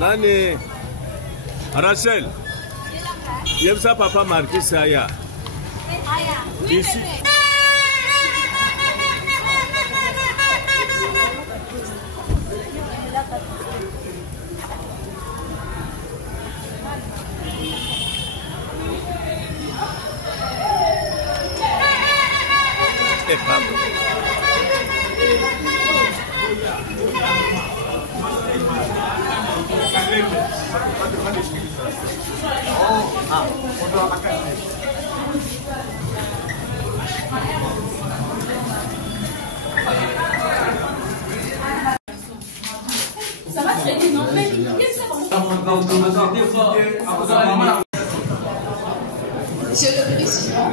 Nani? Rachel. Yem sa papa marqué ça ya. Ici. Ça va très bien, non? Mais qu'est-ce que ça va? Monsieur le Président,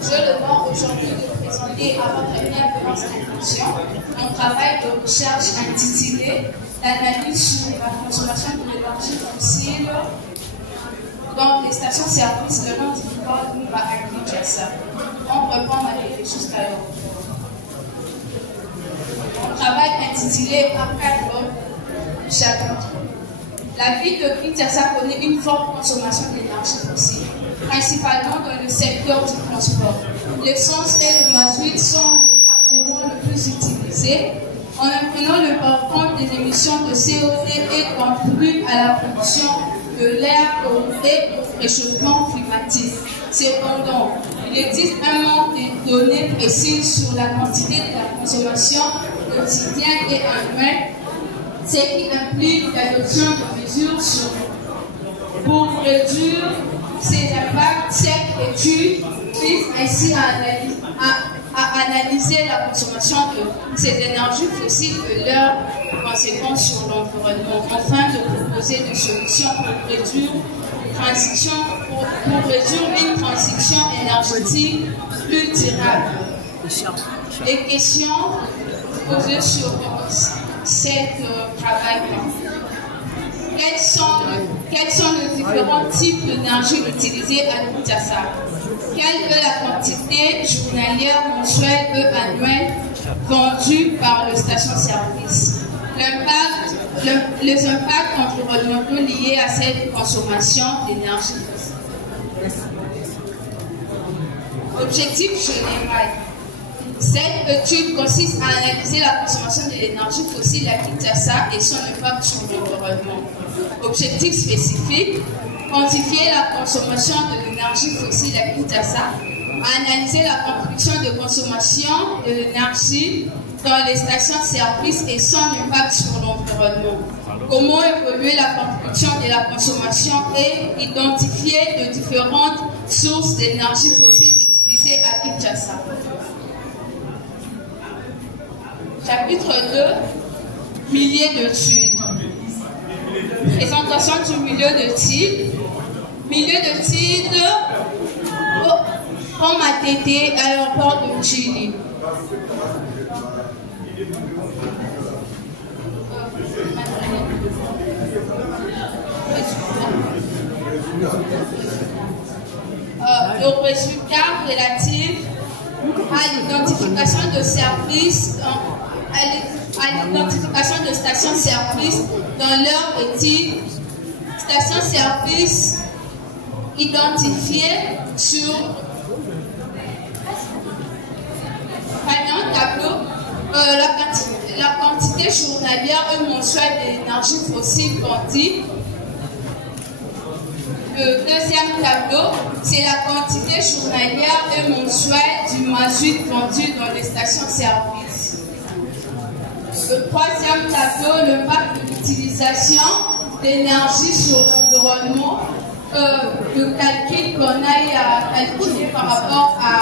je demande aujourd'hui de présenter à votre bienveillance attention un travail de recherche intitulé l'analyse sur la consommation de l'énergie fossile dans les stations-service de l'Antiquois à Kinshasa. On reprend ma télé jusqu'alors. Un travail intitulé Encadre chapitre. La ville de Kinshasa connaît une forte consommation d'énergie fossile, principalement dans le secteur du transport. L'essence et le mazout sont le carburant le plus utilisé. En imprimant le par contre des émissions de CO2 et contribue à la pollution de l'air et au réchauffement climatique. Cependant, il existe un manque de données précises sur la quantité de la consommation quotidienne et annuelle, ce qui implique l'adoption de mesures pour réduire ces impacts. Cette étude vise ainsi à analyser la consommation de ces énergies fossiles et leurs conséquences sur l'environnement, afin de proposer des solutions pour réduire une transition énergétique plus durable. Les questions posées sur cet travail-là. Quels sont les différents types d'énergie utilisés à Kinshasa? Quelle est la quantité journalière, mensuelle et annuelle vendue par le station-service? Les impacts environnementaux liés à cette consommation d'énergie fossile. Objectif général. Cette étude consiste à analyser la consommation de l'énergie fossile à Kinshasa et son impact sur l'environnement. Objectif spécifique. Quantifier la consommation de l'énergie fossile à Kinshasa, analyser la contribution de consommation de l'énergie dans les stations-service et son impact sur l'environnement. Comment évoluer la contribution de la consommation et identifier de différentes sources d'énergie fossile utilisées à Kinshasa. Chapitre 2, milieu d'études. Présentation du milieu d'études. Milieu d'études, comme ATT, aéroport de Chili. Le résultat relatif à l'identification de services, à l'identification de stations-service dans leur étude, stations-service identifiées sur un tableau, la quantité journalière et mensuelle d'énergie fossile vendue. Le deuxième tableau, c'est la quantité journalière et mensuelle du mazout vendu dans les stations-service. Le troisième tableau, l'impact de l'utilisation d'énergie sur l'environnement. Le calcul qu'on a à calculer par rapport à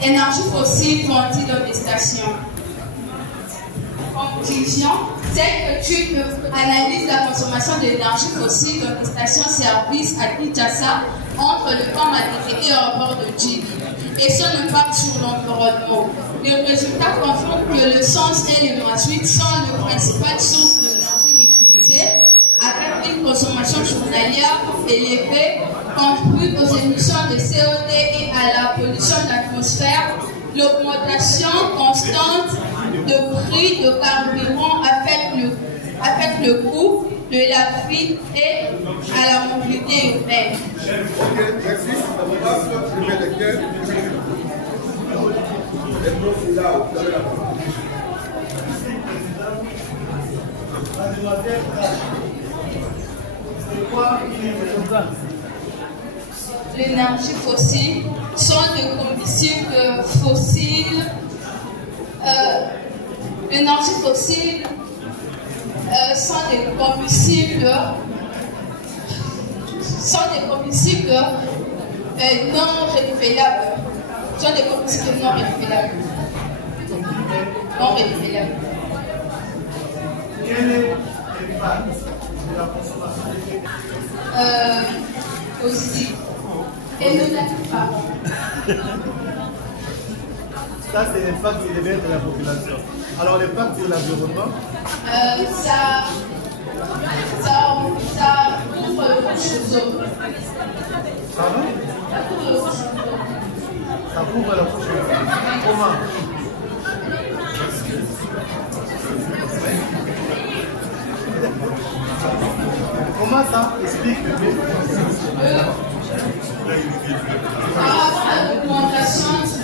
l'énergie fossile vendue dans les stations. Conclusion, cette étude analyse la consommation d'énergie fossile dans les stations-service à Kinshasa entre le camp ATT et l'aéroport de Djili et son impact sur l'environnement. Les résultats confirment que le sens et le mazout sont les principales sources d'énergie utilisées, avec une consommation journalière élevée, contribue aux émissions de CO2 et à la pollution de l'atmosphère. L'augmentation constante de prix de carburant affecte le coût de la vie et à la mobilité urbaine. Ok, merci. On va se lever les cœurs. Les mots sont là, vous avez la parole. L'énergie fossile sont des combustibles fossiles. L'énergie fossile sont des combustibles non renouvelables. Sont des combustibles non renouvelables. Non renouvelables. Quel est l'impact de la consommation Positif. Et négatif, pardon. Ça, c'est l'impact sur les biens de la population. Alors, l'impact sur l'environnement Ça ouvre le couche d'ozone. Pardon? Ça couvre le couche d'ozone. Ça couvre la couche d'ozone. Comment? Comment ça explique le bien? Par rapport à l'augmentation de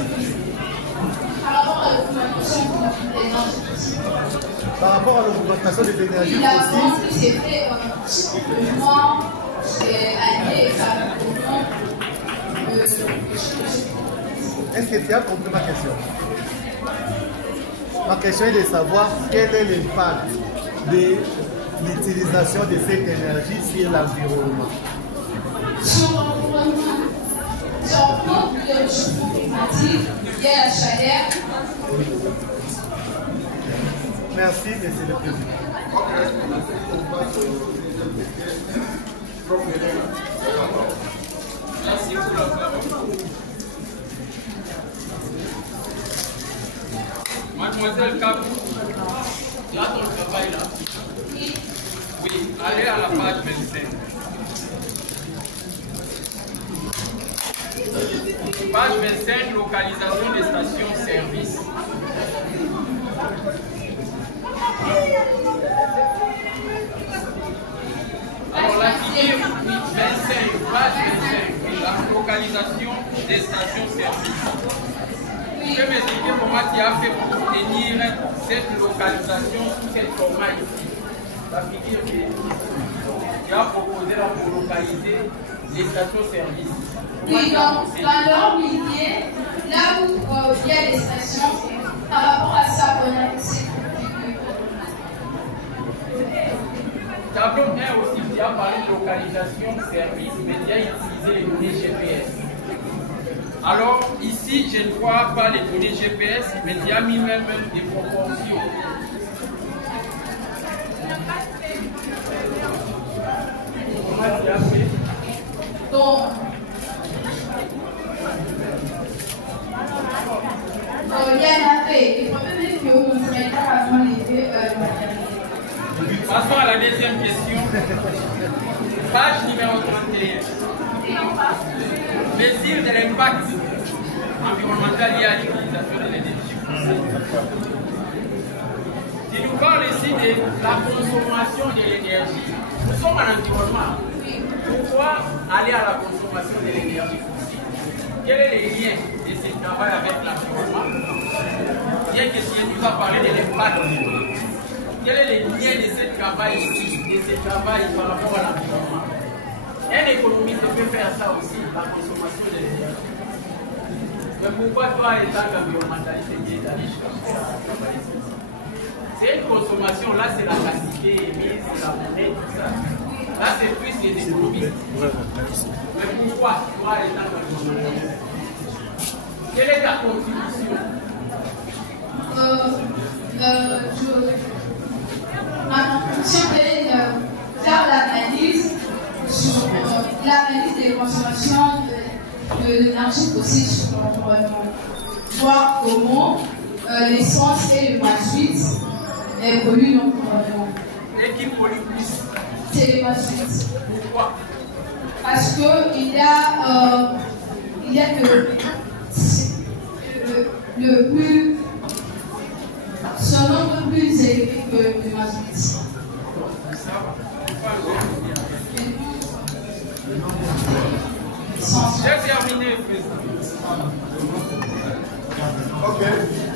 l'énergie fossile. Par rapport à l'augmentation de l'énergie Il a fossile, montré que c'était moins allié est-ce que tu as compris ma question? Ma question est de savoir quel est l'impact de l'utilisation de cette énergie sur l'environnement. sur l'environnement, sur le réchauffement climatique, il y a la chaleur. Merci, monsieur le Président. Merci pour la parole. Mademoiselle Kabou, là ton travail là. Oui, allez à la page 25. Page 25, localisation des stations-service. Alors la figure 25, page 25, la localisation des stations-service. Tu peux m'expliquer comment tu as fait pour obtenir cette localisation sous cette format ici? La figure que tu as proposé là pour localiser les stations-service. Oui, donc dans leur milieu, là où il y a les stations, par rapport à ça, on a aussi. Tableau 1 aussi, tu as parlé de localisation service, mais tu as utilisé les données GPS. Alors ici, je ne vois pas les données GPS, mais tu as mis même des proportions. Comment tu as fait? Donc, il y en a fait. Le problème est que vous ne savez pas avant les deux Passons à la deuxième question. Page numéro 31. Mesure de l'impact environnemental lié à l'utilisation de l'énergie fossile. Tu nous parles ici de la consommation de l'énergie. Nous sommes en environnement. Pourquoi aller à la consommation de l'énergie fossile? Quel est le lien de ce travail avec l'environnement? Bien que si tu vas parler de l'impact, quel est le lien de ce travail ici, de ce travail par rapport à l'environnement? Un économiste peut faire ça aussi, la consommation de l'énergie. Mais pourquoi toi, étant qu'environnementaliste, tu es allé chercher à travailler ça? C'est une consommation, là c'est la quantité émise, c'est la monnaie, tout ça. Là c'est plus les économistes. Mais pourquoi toi, étant qu'environnementaliste? Quelle est ta contribution? Ma contribution est de faire l'analyse sur l'analyse des consommations de l'énergie fossile sur l'environnement. Voir comment l'essence et le mazout polluent l'environnement. Et qui pollue plus? C'est le mazout. Pourquoi? Parce qu'il y a que le plus que de m'inviter. J'ai terminé, président. Ok,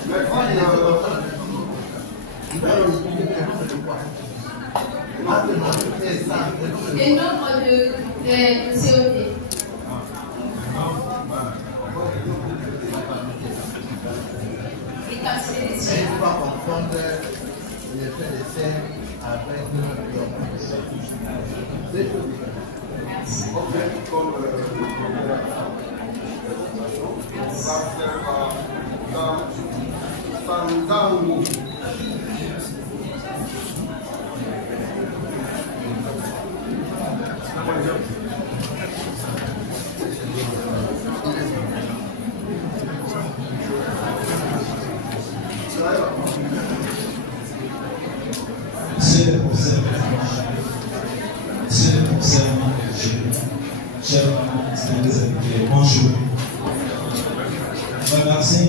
merci. Les nombres de COD. Il ne faut pas confondre les faits de serre avec le Merci. Ok, comme on va faire Sandango. C'est le conseil c'est le conseil chers parents, les invités, bonjour. Merci.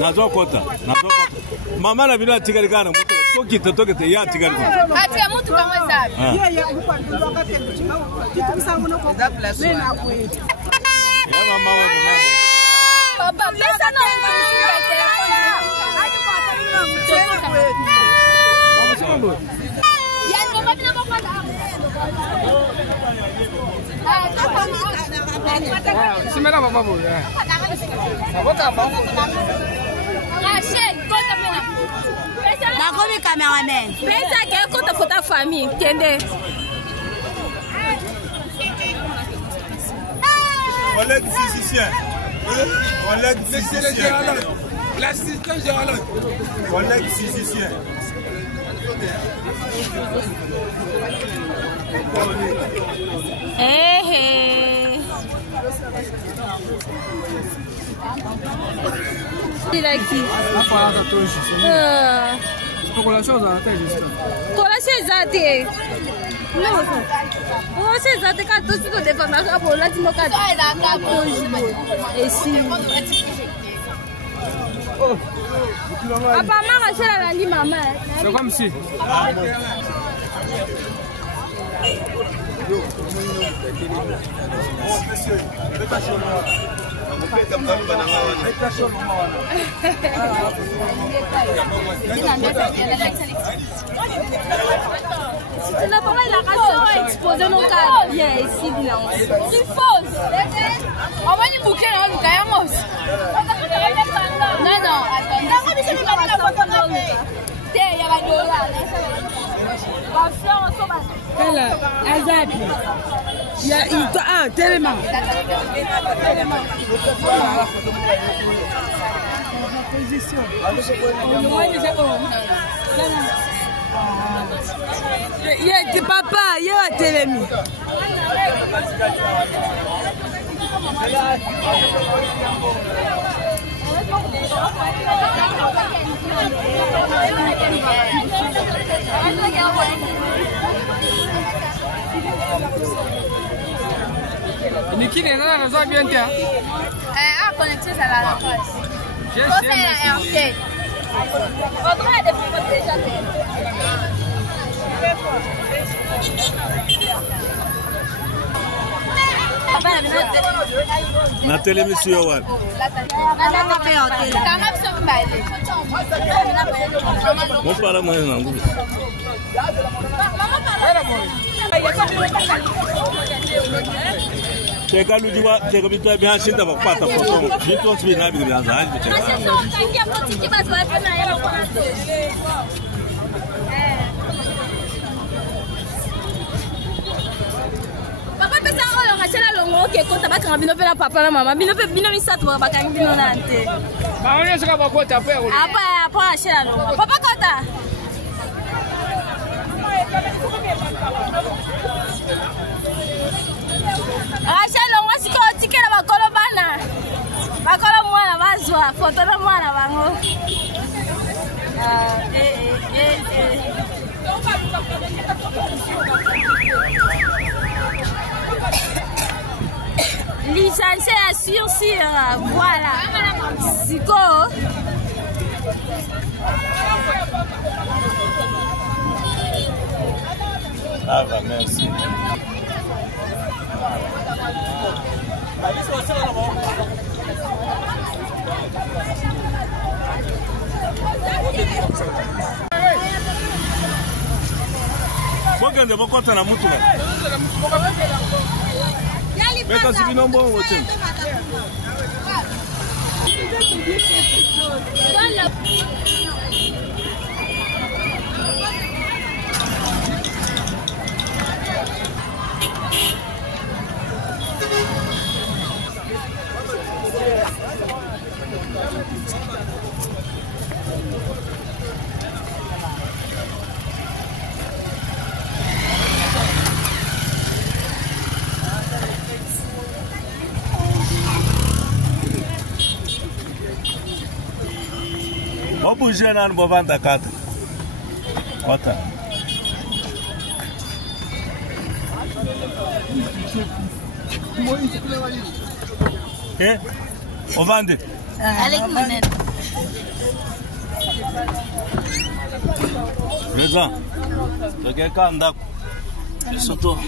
Nazokota. Mama na bila tigarigana muto kokita tokete ya tigarigana. Ati ya mtu kama sabi. Yeye huko ndoka kendo chimao. Kitu kisangu nako. Ya mama wewe mama. papa, pesa na Nakomi cameraman. Pesa que conta foto da família, entendeu? Collègue physicien. Collègue physicien. L'assistant géologue. Collègue physicien. Tira aqui. População exata, População exata. Não, população exata que todos os devem fazer a população no caso. Sai da cabo. Esse. Papa, maman, c'est la vie, maman. C'est comme si. On a parlé de la ration exposée nos cas bien ici. C'est fausse. On va nous bouquer là, nous caillons. Non, non, attends. Il y a la dollar. Quelle Azad. Tellement. Il papa, il y a Télémi. Niki n'est pas dans un bien terre. Connecté à la rapace. Je sais. Faudrait des photos déjà. Na television wapi? Mpara mwana nangu. Cheka lujiwa cheka bitwa bihanshinda bakupata foto. Bitwa sibi nabi bihanza haji cheka. Okay, kota baka bino pela papa na mama. Bino misatu baka bino nante. Ba on est ba kota pe. Apa achela longo. Papa kota. Achela longo siko tikela bakolo bana. Bakolo mwana bazwa foto na mwana bango. Licencié à sursis, voilà. Siko. Ça va, merci. Bogende bokota na mutu. Beka sibino mbongo wote. O bouger nan bovanda kata. Kota. O vande. Avec monnaie. Présent. Toke kanda. Soto.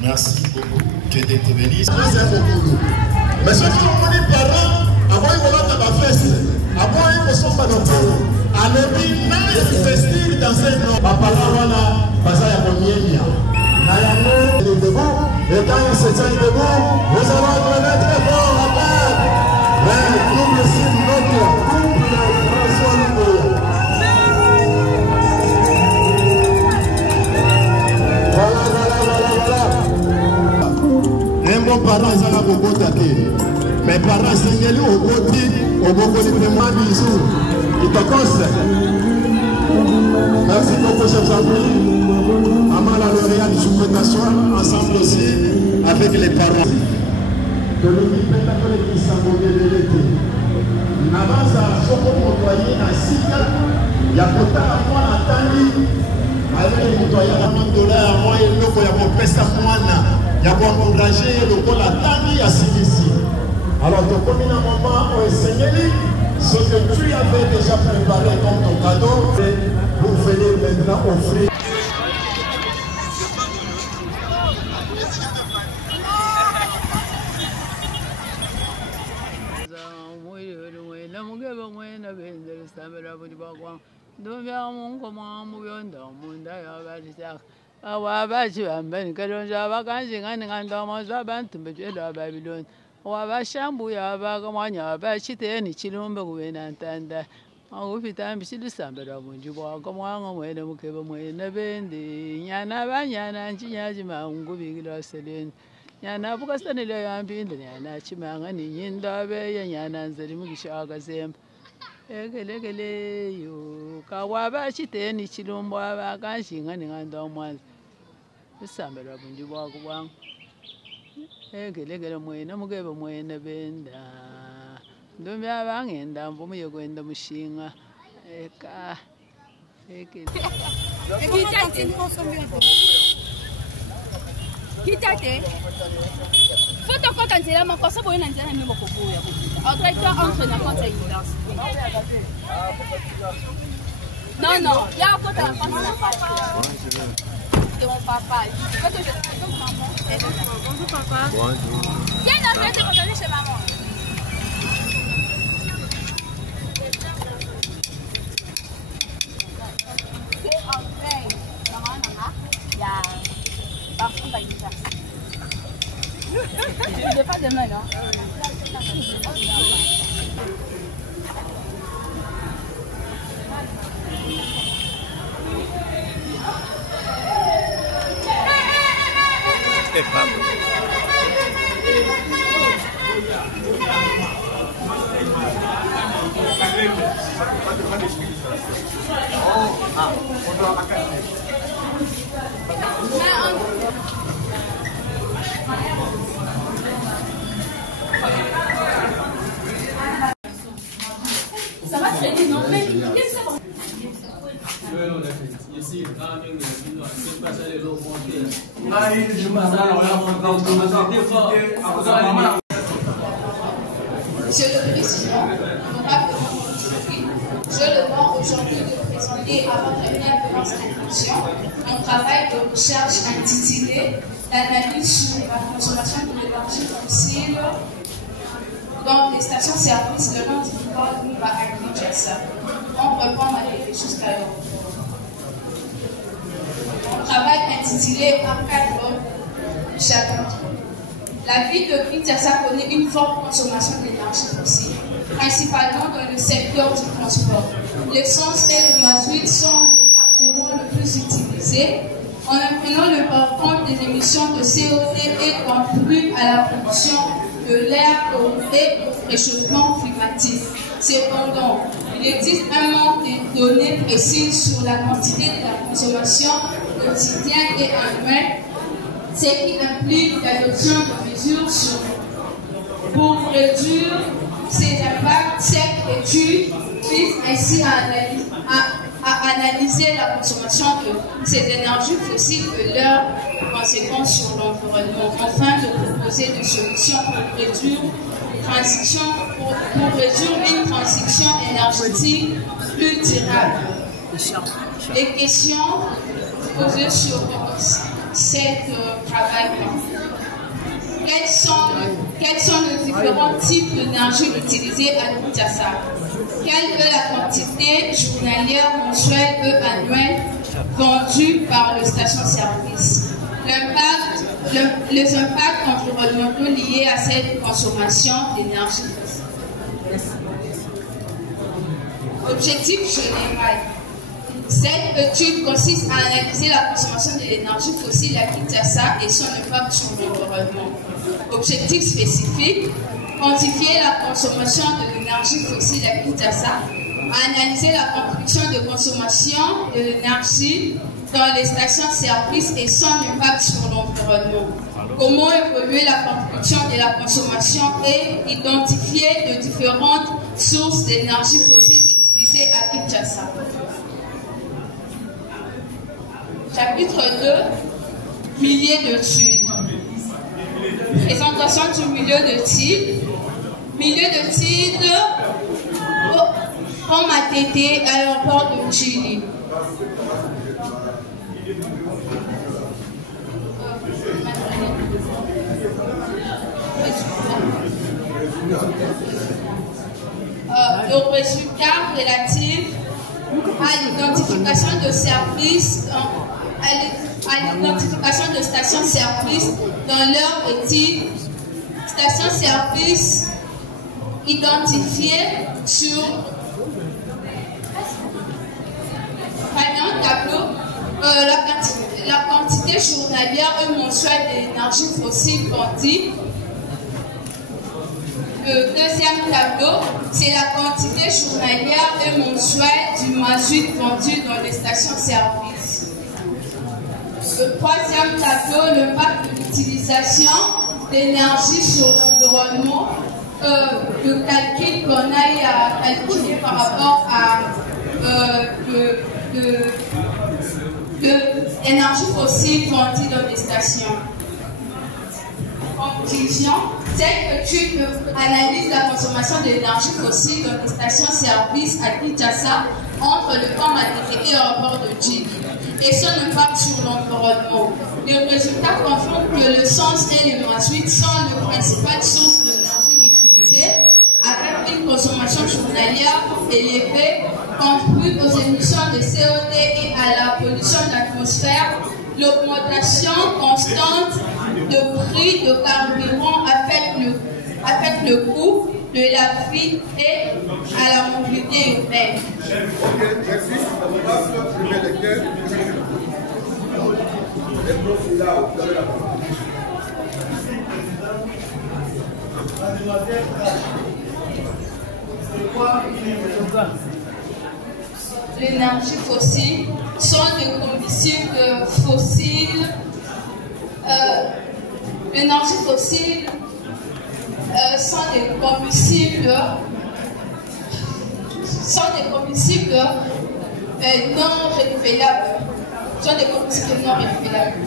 Merci beaucoup, que Dieu te bénisse. Mais ceux qui ont des parents, avant ils vont dans ma fesse, avant ils sont pas dans le à l'objet, investir dans un nom. Ma parole là, parce qu'il y a mon mien. Là, il est debout, et quand il se tient debout, nous allons être très fort à terre. Mais double signe, double François Louis. Un bon parent, ils ont beaucoup d'attaquer. Mes parents, c'est qu'ils ont beaucoup de moi, bisous. Ils te conseillent. Merci beaucoup, chers amis. Maman, la lauréate du sous-prétation, ensemble aussi avec les parents. De l'université qui s'en de l'été. N'avance à Soko Motoyer, à Sika, il y a Kota à moi, à Tani. Avec les Motoyer, à $1 moi, et le Loko, il y a mon peste à moi. Il y a quoi encourager le col à Tani à Sidisi. Alors, ton commune à maman, on enseigne ce que tu avais déjà préparé comme ton cadeau. Vous venez maintenant offrir. Awabachi ambeni kalonja bakanji ngani ngandoma zabantu betwela Babylon wabashambu yabakamanya bachiteni chilumbe kuwena ntanda akufitambi chilisambela bunji bwako mwanga mwene mukeba mwene bendi nyana banyana nchinyaji mangubikila seleni nyana bukasanile yambinde nyana chimanga ni nyindabe ya nyana nzeli mukishaka zemba ekelekele yo kawabachiteni chilumbe abakanji ngani ngandoma isambela bunji bwako bwangu ekelekele mwene mukeba mwene benda ndombi abangenda mvumo yokwenda mushinga eka Kitate. Faut te contenter là, mon corps, pour une antenne, mais mon coco. En vrai, toi, entre dans quand tu danses. Non, non, il y a un côté à la face. C'est mon papa. Je veux que je te photo maman. Bonjour, papa. Bonjour. Viens dans le temps de chez maman. C'est en vrai. Maman, il y a. Parfum d'Aïcha. Je n'ai pas de main, non? C'est pas bon. Ça va traîner, non? Mais qu'est-ce que ça va? Monsieur le Président, je le demande aujourd'hui de présenter à votre bienveillance attention un travail de recherche intitulé L'analyse sur la consommation de l'énergie fossile dans les stations-service de l'Antiquois Agriculture. on reprend ma tête jusqu'alors. Mon travail intitulé Encadre chapitre. La ville de Kinshasa connaît une forte consommation d'énergie fossile, principalement dans le secteur du transport. L'essence et le mazout sont le carburant le plus utilisé. En imprimant le compte des émissions de CO2 et contribue à la pollution de l'air et au réchauffement climatique. Cependant, il existe un manque de données précises sur la quantité de la consommation quotidienne et annuelle, ce qui implique l'adoption de mesures pour réduire ces impacts. Cette étude vise ainsi à analyser la consommation de ces énergies fossiles et leurs conséquences sur l'environnement, afin de proposer des solutions pour réduire une transition énergétique plus durable. Les questions posées sur cet travail. Quels sont les différents types d'énergie utilisés à Kinshasa? Quelle est la quantité journalière, mensuelle et annuelle vendue par le station-service? Les impacts environnementaux liés à cette consommation d'énergie fossile. Objectif général. Cette étude consiste à analyser la consommation de l'énergie fossile à Kinshasa et son impact sur l'environnement. Objectif spécifique. Quantifier la consommation de l'énergie fossile à Kinshasa, analyser la contribution de consommation de l'énergie dans les stations-service et son impact sur l'environnement. Comment évoluer la contribution de la consommation et identifier de différentes sources d'énergie fossile utilisées à Kinshasa. Chapitre 2, milieu d'études. Présentation du milieu d'études. Milieu d'études, comme ATT, aéroport de Chili. Le résultat relatif à l'identification de services, à l'identification de stations-service dans leur étude, stations-service identifiées sur un tableau, la quantité journalière et mensuelle d'énergie fossile vendue. Le deuxième tableau, c'est la quantité journalière et mensuelle du mazout vendu dans les stations-service. Le troisième tableau, l'impact de l'utilisation d'énergie sur l'environnement. Le calcul qu'on a à calculer par rapport à l'énergie fossile vendue dans les stations. Conclusion, cette étude analyse la consommation d'énergie fossile dans les stations-service à Kinshasa entre le pont Matete et l'aéroport de Djibouti et son impact sur l'environnement. Les résultats confirment que le sens et le mazout sont les principales sources d'énergie utilisées, avec une consommation journalière élevée, contribue aux émissions de CO2 et à la pollution de l'atmosphère. L'augmentation constante de prix de carburant affecte le coût de la vie et à la mobilité urbaine. L'énergie fossile sont des combustibles fossiles. L'énergie fossile sont des combustibles non renouvelables. Sont des combustibles non renouvelables.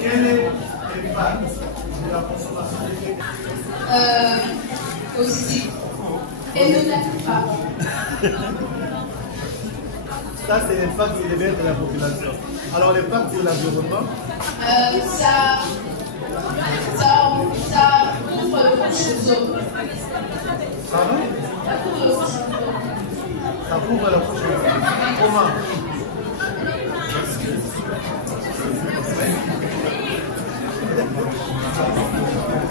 Quel est l'impact de la consommation positif et négatif, pardon. Ça, c'est l'impact sur les biens de la population. Alors, l'impact sur l'environnement ça ouvre le couche aux autres. Pardon? Ça couvre la couche aux autres. Comment?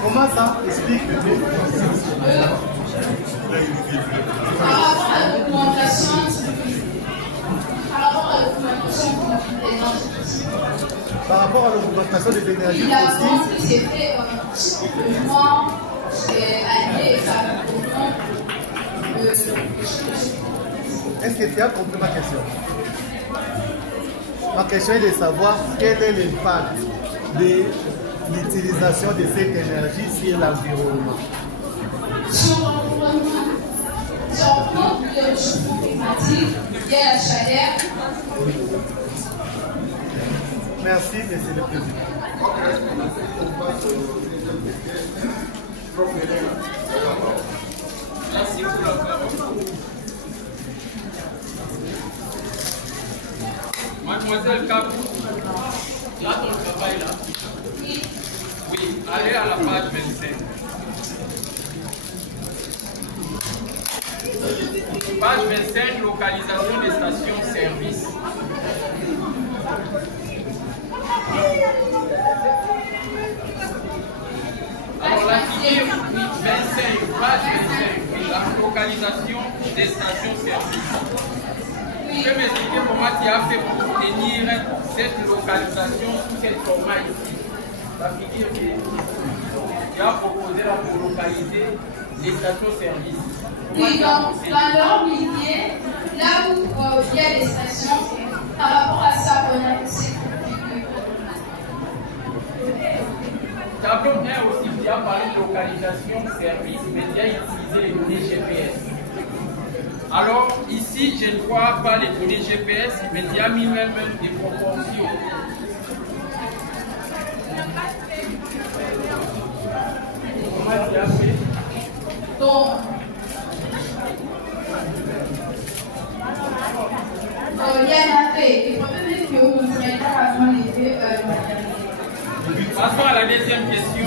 Comment ça? Explique. Par rapport à la documentation par rapport à l'augmentation des énergies fossiles. La vente qui s'est fait simplement allié Est-ce que tu as compris ma question? Ma question est de savoir quel est l'impact de l'utilisation de cette énergie sur l'environnement. Sur l'environnement, sur le réchauffement climatique, il y a la chaleur. Merci, monsieur le président. Merci pour la parole. Mademoiselle Kabou, là ton travail là. Oui, allez à la page 25. Page 25, localisation des stations-service. Alors la figure 25, page 25, la localisation des stations-service. Tu peux m'expliquer comment tu as fait pour obtenir cette localisation sous quel format ici? La figure que tu as proposé là pour localiser les stations-service. Oui, donc dans leur milieu, là où il y a des stations, par rapport à ça, on a aussi. Tableau 1 aussi, il a parlé de localisation service, mais il a utilisé les données GPS. Alors ici, je ne vois pas les données GPS, mais il y a mis même des proportions. Comment tu as fait? Donc, il y en a fait. Il faut même que vous ne soyez pas avant les deux. Passons à la deuxième question.